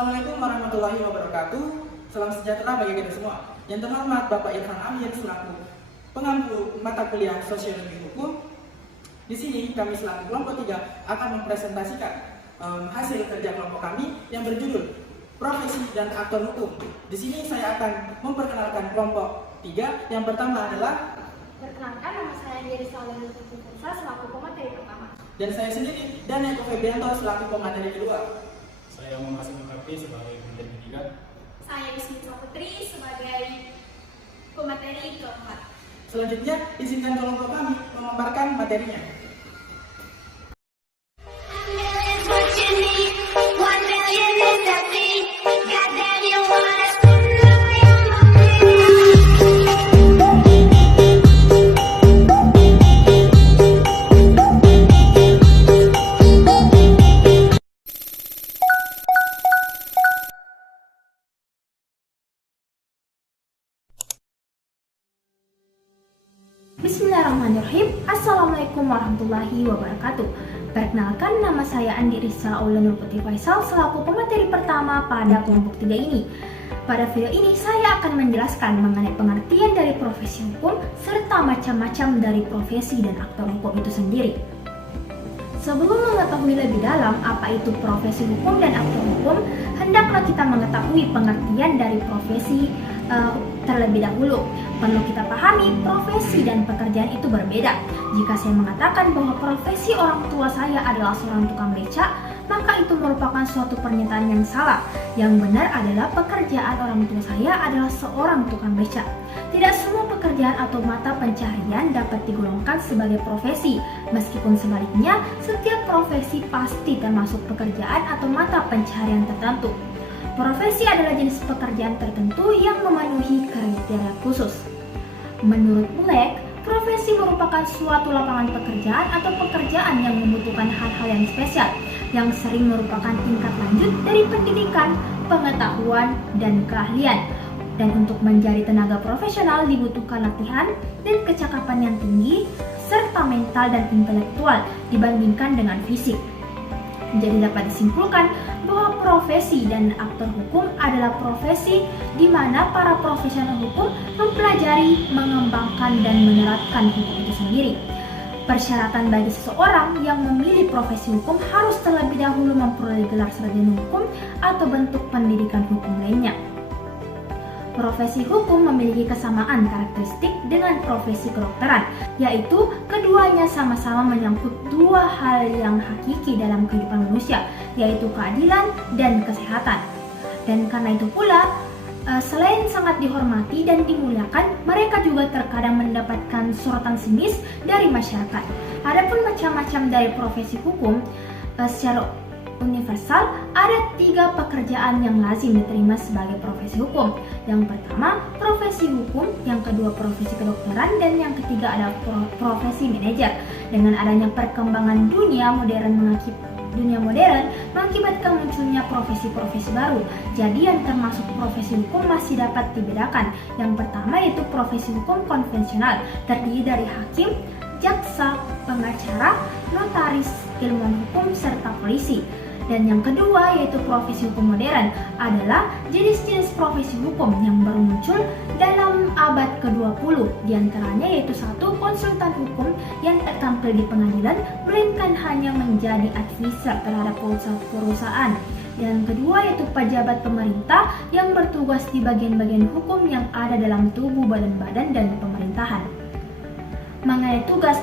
Assalamualaikum warahmatullahi wabarakatuh. Salam sejahtera bagi kita semua. Yang terhormat Bapak Irfan Amir selaku pengampu mata kuliah Sosiologi Hukum. Di sini kami selaku kelompok 3 akan mempresentasikan hasil kerja kelompok kami yang berjudul Profesi dan Aktor Hukum. Di sini saya akan memperkenalkan kelompok 3. Yang pertama adalah perkenalkan, nama saya Yerisa Ulana selaku pemateri pertama. Dan saya sendiri, Daniel Febrianto selaku pemateri kedua. Saya Muhammad Mengkapi sebagai pemateri ketiga. Saya Wismita Putri sebagai pemateri keempat. Selanjutnya, izinkan kelompok kami memaparkan materinya. Bismillahirrahmanirrahim. Assalamualaikum warahmatullahi wabarakatuh. Perkenalkan, nama saya Andi Risa Aulanur Putri Faisal selaku pemateri pertama pada kelompok 3 ini. Pada video ini saya akan menjelaskan mengenai pengertian dari profesi hukum serta macam-macam dari profesi dan aktor hukum itu sendiri. Sebelum mengetahui lebih dalam apa itu profesi hukum dan aktor hukum, hendaklah kita mengetahui pengertian dari profesi terlebih dahulu. Perlu kita pahami, profesi dan pekerjaan itu berbeda. Jika saya mengatakan bahwa profesi orang tua saya adalah seorang tukang beca, maka itu merupakan suatu pernyataan yang salah. Yang benar adalah pekerjaan orang tua saya adalah seorang tukang beca. Tidak semua pekerjaan atau mata pencaharian dapat digolongkan sebagai profesi. Meskipun sebaliknya, setiap profesi pasti termasuk pekerjaan atau mata pencaharian tertentu. Profesi adalah jenis pekerjaan tertentu yang memenuhi kriteria khusus. Menurut Black, profesi merupakan suatu lapangan pekerjaan atau pekerjaan yang membutuhkan hal-hal yang spesial, yang sering merupakan tingkat lanjut dari pendidikan, pengetahuan, dan keahlian. Dan untuk menjadi tenaga profesional dibutuhkan latihan dan kecakapan yang tinggi, serta mental dan intelektual dibandingkan dengan fisik. Jadi dapat disimpulkan bahwa profesi dan aktor hukum adalah profesi di mana para profesional hukum mempelajari, mengembangkan, dan menerapkan hukum itu sendiri. Persyaratan bagi seseorang yang memilih profesi hukum harus terlebih dahulu memperoleh gelar sarjana hukum atau bentuk pendidikan hukum lainnya. Profesi hukum memiliki kesamaan karakteristik dengan profesi kedokteran, yaitu keduanya sama-sama menyangkut dua hal yang hakiki dalam kehidupan manusia, yaitu keadilan dan kesehatan. Dan karena itu pula, selain sangat dihormati dan dimuliakan, mereka juga terkadang mendapatkan sorotan sinis dari masyarakat. Adapun macam-macam dari profesi hukum, secara universal, ada 3 pekerjaan yang lazim diterima sebagai profesi hukum. Yang pertama, profesi hukum, yang kedua profesi kedokteran, dan yang ketiga adalah profesi manajer. Dengan adanya perkembangan dunia modern mengakibatkan munculnya profesi-profesi baru. Jadi yang termasuk profesi hukum masih dapat dibedakan. Yang pertama yaitu profesi hukum konvensional, terdiri dari hakim, jaksa, pengacara, notaris, ilmuwan hukum, serta polisi. Dan yang kedua yaitu profesi hukum modern, adalah jenis-jenis profesi hukum yang baru muncul dalam abad ke-20. Di antaranya yaitu 1. Konsultan hukum yang tak tampil di pengadilan, melainkan hanya menjadi advisor terhadap perusahaan. Yang kedua yaitu pejabat pemerintah yang bertugas di bagian-bagian hukum yang ada dalam tubuh badan-badan dan pemerintahan. Mengenai tugas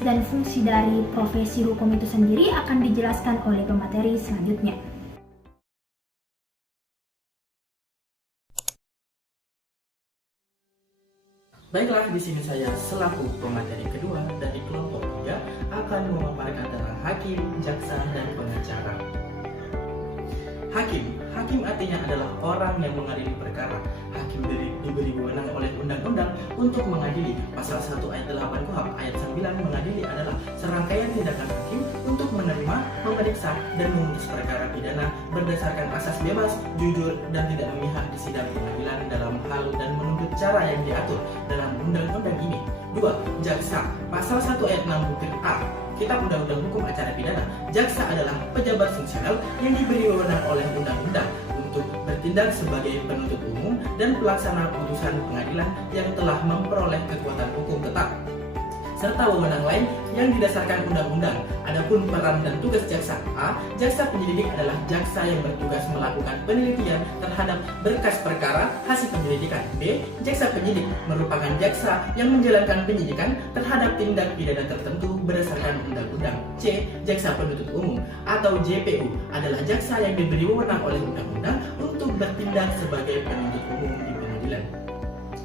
dan fungsi dari profesi hukum itu sendiri akan dijelaskan oleh pemateri selanjutnya. Baiklah, di sini saya selaku pemateri kedua dari kelompok 3 akan memaparkan tentang hakim, jaksa, dan pengacara. Hakim artinya adalah orang yang mengadili perkara. Hakim diberi wewenang oleh undang-undang untuk mengadili. Pasal 1 ayat 8 KUHP ayat 9 mengadili adalah serangkaian tindakan hakim untuk menerima, memeriksa, dan memutus perkara pidana berdasarkan asas bebas, jujur, dan tidak memihak di sidang pengadilan dalam hal dan menurut cara yang diatur dalam undang-undang ini. 2. Jaksa. Pasal 1 ayat 6 butir A Kitab Undang-Undang Hukum Acara Pidana. Jaksa adalah pejabat fungsional yang diberi wewenang oleh undang-undang bertindak sebagai penuntut umum dan pelaksana putusan pengadilan yang telah memperoleh kekuatan hukum tetap, serta wewenang lain yang didasarkan undang-undang. Adapun peran dan tugas jaksa: A. Jaksa penyelidik adalah jaksa yang bertugas melakukan penelitian terhadap berkas perkara hasil penyelidikan. B. Jaksa penyidik merupakan jaksa yang menjalankan penyidikan terhadap tindak pidana tertentu berdasarkan undang-undang. C. Jaksa penuntut umum atau JPU adalah jaksa yang diberi wewenang oleh undang-undang untuk bertindak sebagai penuntut umum di pengadilan.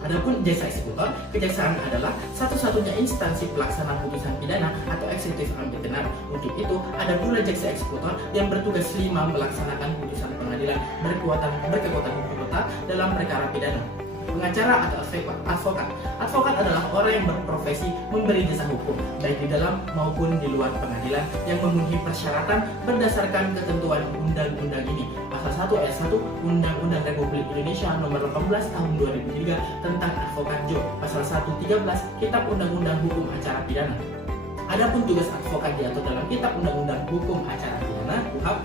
Adapun jaksa eksekutor, kejaksaan adalah satu-satunya instansi pelaksana putusan pidana atau eksekutif ambil tenar. Untuk itu, ada pula jaksa eksekutor yang bertugas 5 melaksanakan putusan pengadilan berkekuatan hukum tetap dalam perkara pidana. Pengacara atau advokat. Advokat adalah orang yang berprofesi memberi jasa hukum, baik di dalam maupun di luar pengadilan, yang memenuhi persyaratan berdasarkan ketentuan undang-undang ini. Pasal 1 ayat 1 Undang-Undang Republik Indonesia Nomor 18 Tahun 2003 tentang Advokat Jo, Pasal 113 Kitab Undang-Undang Hukum Acara Pidana. Adapun tugas advokat diatur dalam Kitab Undang-Undang Hukum Acara Pidana (KUHP),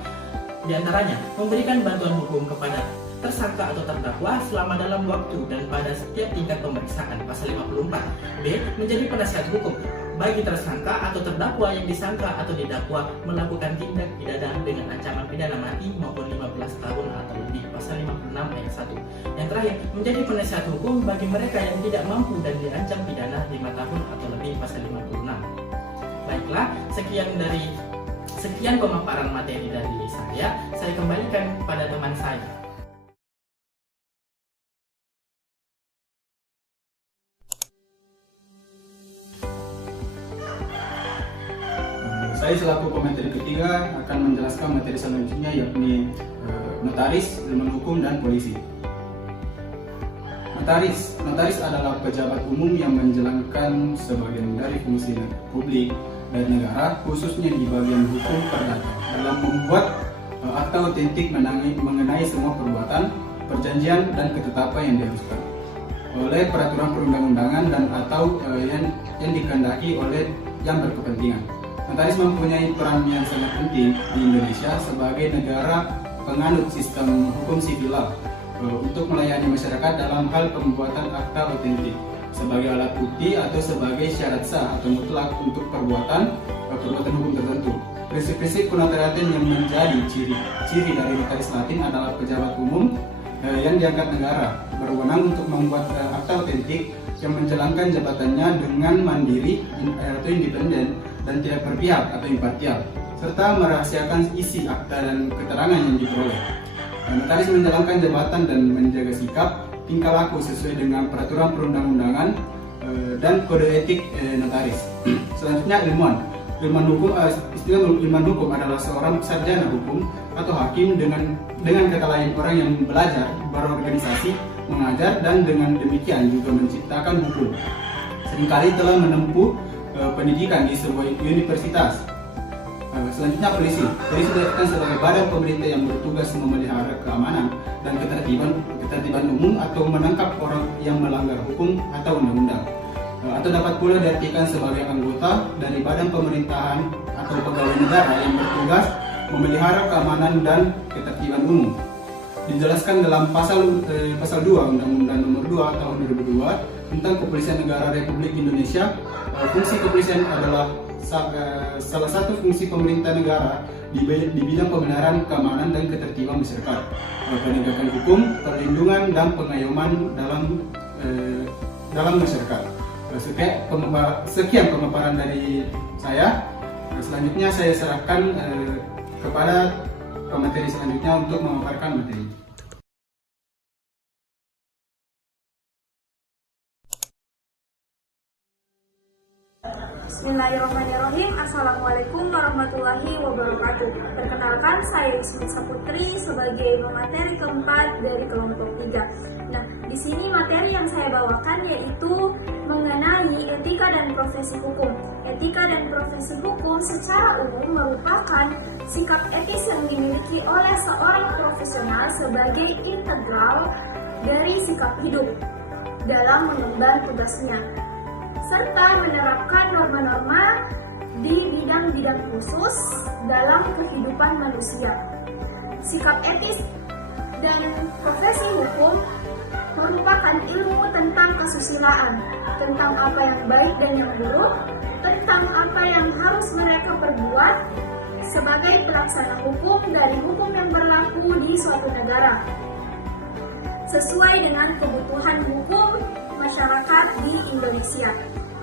diantaranya memberikan bantuan hukum kepada tersangka atau terdakwa selama dalam waktu dan pada setiap tingkat pemeriksaan. Pasal 54. B. Menjadi penasihat hukum bagi tersangka atau terdakwa yang disangka atau didakwa melakukan tindak pidana dengan ancaman pidana mati maupun 15 tahun atau lebih. Pasal 56 ayat 1. Yang terakhir, menjadi penasihat hukum bagi mereka yang tidak mampu dan diancam pidana 5 tahun atau lebih. Pasal 56. Baiklah, sekian pemaparan materi dari saya kembalikan kepada teman saya. Saya selaku pemateri ketiga akan menjelaskan materi selanjutnya, yakni notaris, ilmu hukum, dan polisi. Notaris adalah pejabat umum yang menjalankan sebagian dari fungsi publik dan negara, khususnya di bagian hukum perdata, dalam membuat akta otentik mengenai semua perbuatan, perjanjian, dan ketetapan yang diharuskan oleh peraturan perundang-undangan dan atau yang dikehendaki oleh yang berkepentingan. Notaris mempunyai peran yang sangat penting di Indonesia sebagai negara penganut sistem hukum sivil untuk melayani masyarakat dalam hal pembuatan akta otentik sebagai alat bukti atau sebagai syarat sah atau mutlak untuk perbuatan hukum tertentu. Prinsip-prinsip penotariatan yang menjadi ciri dari notaris Latin adalah pejabat umum yang diangkat negara berwenang untuk membuat akta otentik yang menjalankan jabatannya dengan mandiri atau independen dan tidak berpihak atau imparsial, serta merahasiakan isi akta dan keterangan yang diperoleh. Notaris menjalankan jabatan dan menjaga sikap tingkah laku sesuai dengan peraturan perundang-undangan dan kode etik notaris. Selanjutnya, ilmuwan hukum. Istilah ilmuwan hukum adalah seorang sarjana hukum atau hakim dengan kata lain orang yang belajar, berorganisasi, mengajar, dan dengan demikian juga menciptakan hukum. Seringkali telah menempuh pendidikan di sebuah universitas. Selanjutnya, polisi. Polisi dilakukan sebagai badan pemerintah yang bertugas memelihara keamanan dan ketertiban umum atau menangkap orang yang melanggar hukum atau undang-undang. Atau dapat pula diartikan sebagai anggota dari badan pemerintahan atau pegawai negara yang bertugas memelihara keamanan dan ketertiban umum. Dijelaskan dalam pasal 2 Undang-Undang Nomor 2 Tahun 2002 tentang Kepolisian Negara Republik Indonesia. Fungsi kepolisian adalah salah satu fungsi pemerintah negara di bidang pembenaran, keamanan, dan ketertiban masyarakat, penegakan hukum, perlindungan, dan pengayoman dalam masyarakat. Sekian pemaparan dari saya. Selanjutnya saya serahkan kepada pemateri selanjutnya untuk memaparkan materi. Bismillahirrahmanirrahim. Assalamualaikum warahmatullahi wabarakatuh. Perkenalkan, saya Ismisa Putri sebagai pemateri keempat dari kelompok 3. Nah, di sini materi yang saya bawakan yaitu mengenai etika dan profesi hukum. Etika dan profesi hukum secara umum merupakan sikap etis yang dimiliki oleh seorang profesional sebagai integral dari sikap hidup dalam mengemban tugasnya, serta menerapkan norma-norma di bidang-bidang khusus dalam kehidupan manusia. Sikap etis Dan profesi hukum merupakan ilmu tentang kesusilaan, tentang apa yang baik dan yang buruk, tentang apa yang harus mereka perbuat sebagai pelaksana hukum dari hukum yang berlaku di suatu negara, sesuai dengan kebutuhan hukum masyarakat di Indonesia.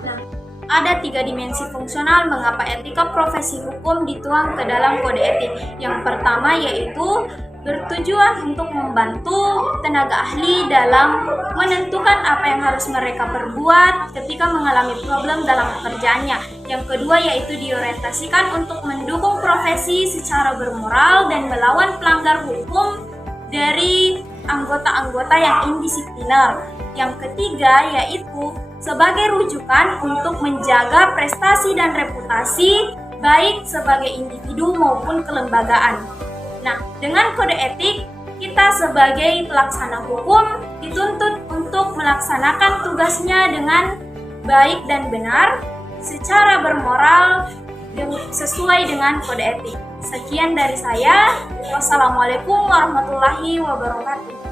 Nah, ada 3 dimensi fungsional mengapa etika profesi hukum dituang ke dalam kode etik. Yang pertama yaitu bertujuan untuk membantu tenaga ahli dalam menentukan apa yang harus mereka perbuat ketika mengalami problem dalam pekerjaannya. Yang kedua yaitu diorientasikan untuk mendukung profesi secara bermoral dan melawan pelanggar hukum dari anggota-anggota yang indisipliner. Yang ketiga yaitu sebagai rujukan untuk menjaga prestasi dan reputasi baik sebagai individu maupun kelembagaan. Nah, dengan kode etik, kita sebagai pelaksana hukum dituntut untuk melaksanakan tugasnya dengan baik dan benar, secara bermoral, sesuai dengan kode etik. Sekian dari saya. Wassalamualaikum warahmatullahi wabarakatuh.